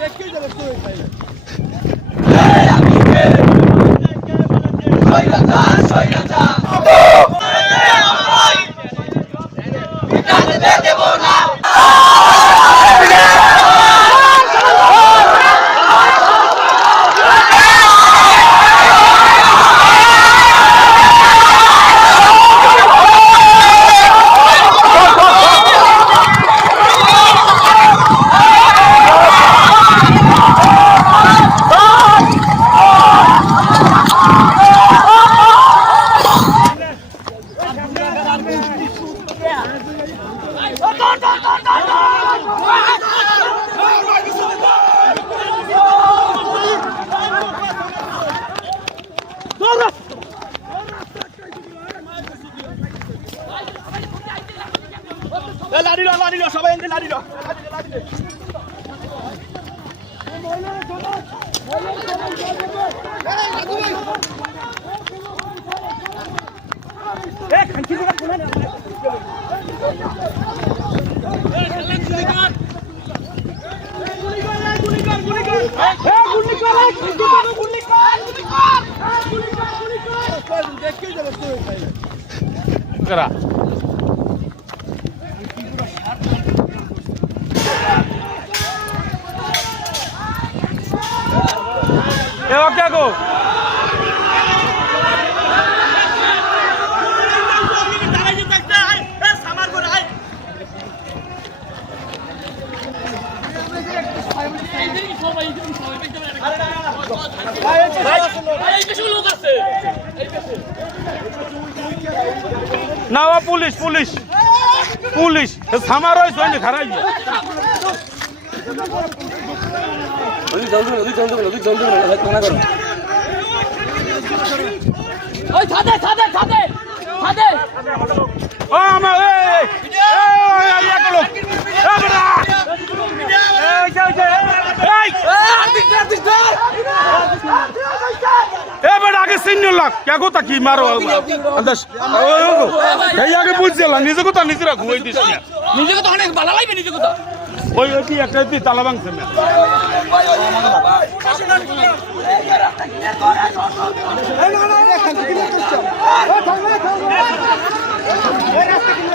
দেখতে যাবে লাড়িল লাড়িল সবাই এনে লাড়িল করা এ ওকে গো ও পুলিশ পুলিশ। পুলিশ। সামার হয়েছে খারাই। ওই ছাদে ছাদে ছাদে ছাদে। আগে সিন লাগ কে কথা কি মারো আন্দাজ এই আগে বুঝছিলাম নিজে কথা নিজে রাখো ওই দিস না নিজেকে অনেক ভালো লাগবে নিজেকে তো ওই ওই কি একটা তুই তালা ভাঙছে না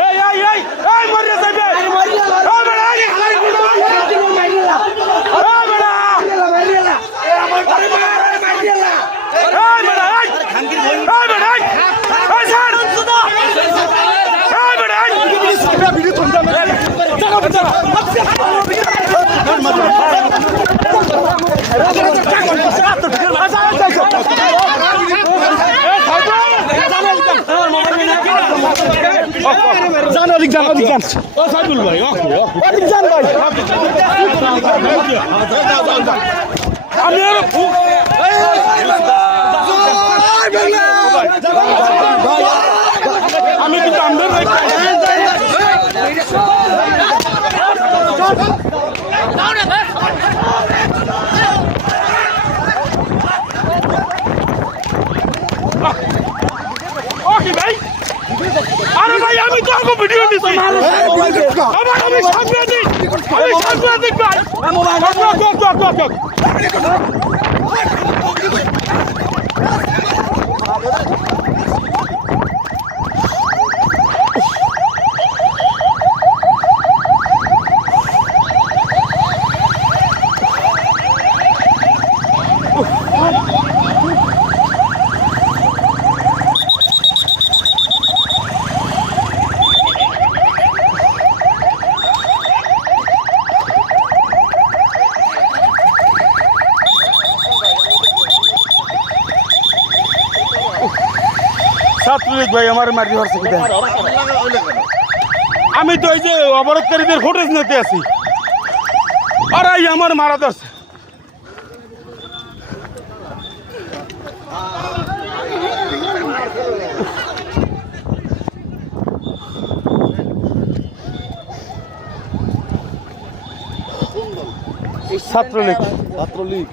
এই এই এই এই মরে যাবে এই বেটা এই হালাই গুলো এই বেটা এই বেটা এই এই বেটা এই এই স্যার এই বেটা এই জান অধিক জান অধিক ও সাইদুল ভাই অধিক জান ভাই। আমি আর ফু- আমি কিন্তু আমদের দাও না ভাই ওকে ভাই আরে ভাই আমি তো আগে ভিডিও দিছি আমার আমি সাংবাদিক আমি সাংবাদিক ভাই ওকে ভাই, আমার আমি তো এই যে অবরোধকারীদের ফুটেজ নিতে আছি আর, এই আমার মারা ধরছে। ছাত্রলীগ। ছাত্রলীগ।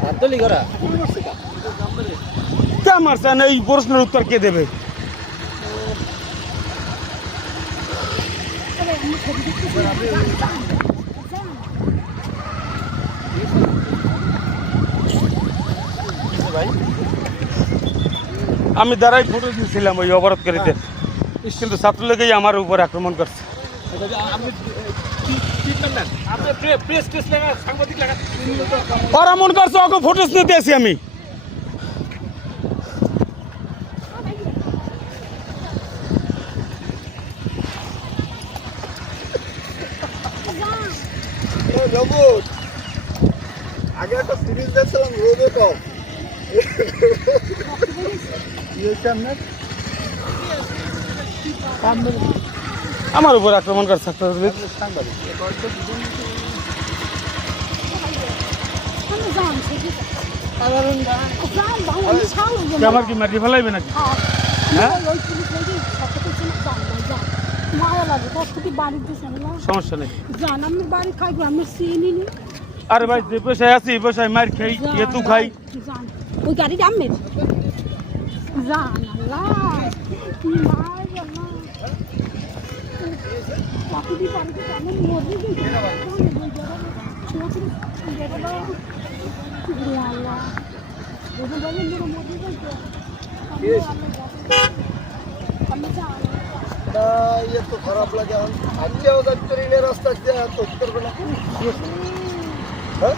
ছাত্রলীগ মারছেন এই প্রশ্নের উত্তর কে দেবে? আমি দাঁড়াই ফটো দিয়েছিলাম ওই অবরোধকারীদের কিন্তু ছাত্রলীগই আমার উপর আক্রমণ করছে। ওরা মন করছে ওকে ফুটেজ নিতে আসি আমি। আগে একটা সিরিজ দেখছিলাম রোদে কম আমার উপর আক্রমণ করছে আমার কি মাটি ফেলাইবে নাকি? সমস্যা নেই। জান আমি বাড়ি খাইবো আমি চিনি নি আরে ভাই যে পেশায় আছি এই পেশায় মার খাই এতু খাই জান ওই গাড়িটা আমের জান আল্লাহ কি মার জানা বাকি বাড়িতে আমি মরে গেছি আল্লাহ ওদের বাড়ি মেরে মরে গেছে আমি জানি ইয়ে তো খারাপ লাগে এখন আজকেও যাচ্ছে একটা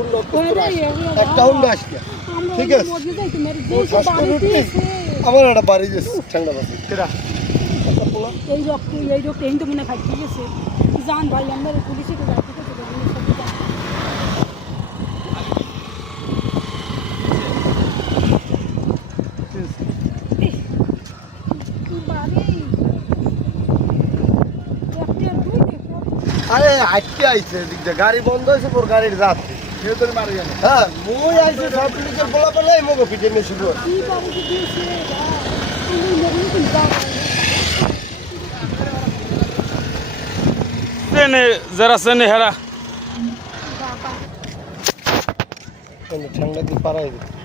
উন্নত করতে হবে। একটা হুন্ডা আসছে ঠিক আছে। ও স্বাস্থ্য রুটি আমার একটা বাড়ি যাচ্ছে ঠান্ডা বাসে কেরা এই রক্ত এই রক্ত এই তো মনে হয় ঠিক আছে জান ভাই আমরা পুলিশে তো যাই ঠিক আছে আমি সব জানি। কি বাড়ি? একটা দুই দেখো। আরে আইছে গাড়ি বন্ধ হয়েছে পর গাড়ির যাত্রী হ্যাঁ মুই আইছে সব পুলিশের বলা পিঠে নিয়ে শুরু চেনে যারা চেনে হেরা। ঠান্ডা দিয়ে পারাই দিই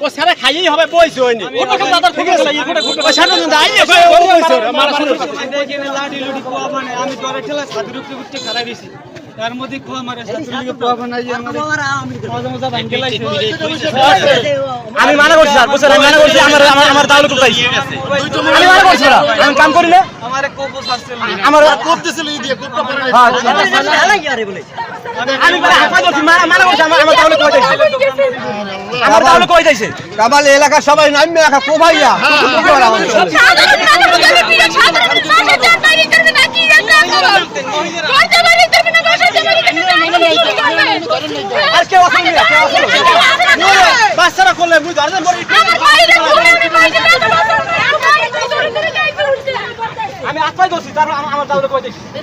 ও নাম খাইয়েই হবে বইছে হয়নি। ওটা তো দাদা ঠিক আছে। ও সারা না আই ও বইছে আমার আমি তার মধ্যে মারে ছাত্রলীগের পোয়া বানাই আমার মজা মজা ভাঙ্গে লাইছে আমি মানা করছি স্যার বুঝছেন? আমি মানা করছি আমার আমার আমার দাউলে কোথায় আমি মানা করছি না। আমি কাম করি না। আমারে কোপ সারছিল আমার করতেছিল এই দিয়ে করতে পারে হ্যাঁ, আমি মানে হাফাই করছি মানা মানা করছি আমার আমার কই যাইছে? আমার দাউলে কই যাইছে? কামাল এলাকার সবাই নামবে একা কোভাইয়া সাধারণ মানুষের বিনা সাধারণ মানুষের বাড়ি করবে না কি রান্না করো করতে বাড়ি করবে না বসাতে বাড়ি করবে না আর কেউ আসেন বাচ্চারা করলে মুই বাইরে ঘুরে আমি বাইরে যাব আমার তো ধরে ধরে যাইতে উঠছে আমি হাফাই করছি তার আমার দাউলে কই যাইছে এ